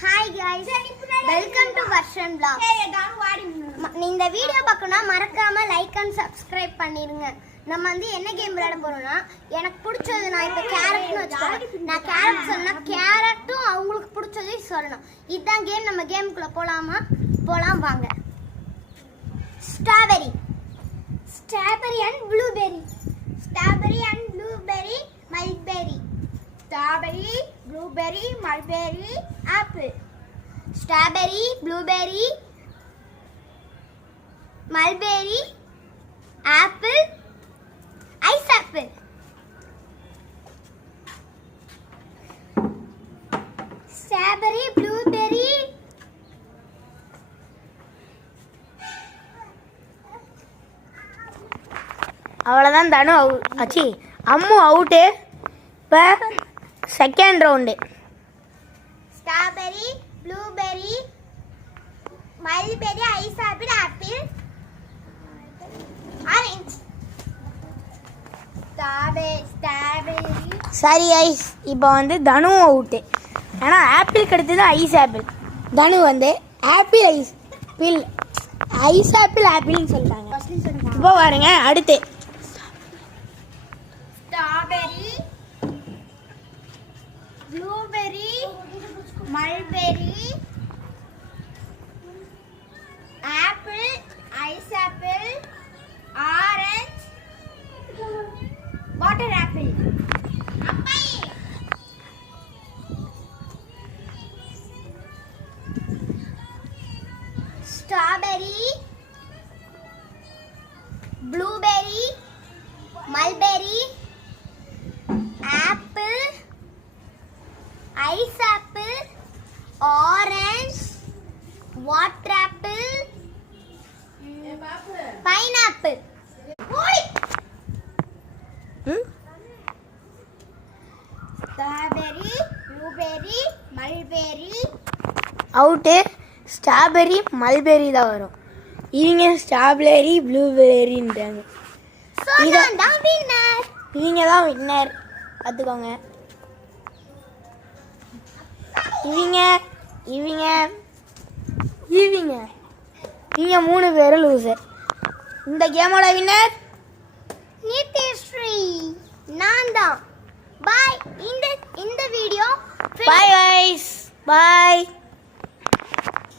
Hi guys welcome to Varshan vlog. இந்த video பார்க்கணும்னா மறக்காம லைக் அண்ட் சப்ஸ்கிரைப் பண்ணிருங்க. நம்ம வந்து என்ன கேம் விளையாட போறோம்னா எனக்கு பிடிச்சது நான் இப்ப கேரட்னு வச்சுக்கோங்க. நான் கேரட் சொன்னா கேரட்டும் அவங்களுக்கு பிடிச்சதை சொல்லணும். இதுதான் கேம். நம்ம கேமுக்குள்ள போலாமா? போலாம் வாங்க. Strawberry and blueberry. Strawberry and blueberry, mulberry. Strawberry, blueberry, mulberry, apple. Strawberry, blueberry, mulberry, apple, ice apple. Strawberry, blueberry, அவ்வளோதான். தனு ஆச்சி அம்மு அவுட்டு. இப்போ second round. Strawberry, blueberry, mulberry, ice apple, apple, orange. Strawberry. சரி ice. இப்போ வந்து தனு out. ஏன்னா apple கிடைத்தது ice apple. Tanu வந்து apple ice பில் ஐஸ் ஆப்பிள் ஆப்பிள்னு சொல்லிட்டாங்க. இப்போ பாருங்க அடுத்து. Strawberry, blueberry, mulberry, apple, ice apple, orange, water apple. Strawberry, blueberry, mulberry, apple, ice apple, orange, water apple, pineapple. Strawberry, blueberry, mulberry. Out. Strawberry mulberry தான் வரும். இவங்க ஸ்ட்ராபெரி ப்ளூபெரின்றாங்க. இவங்க தான் வின்னர். பார்த்துக்கோங்க. இவங்க இவங்க இவங்க இவங்க 3 பேரும் லூசர். இந்த கேமோட வின்னர் நித்யஸ்ரீ. நான் தான். பாய். இந்த வீடியோ பாய் கைஸ். பாய்.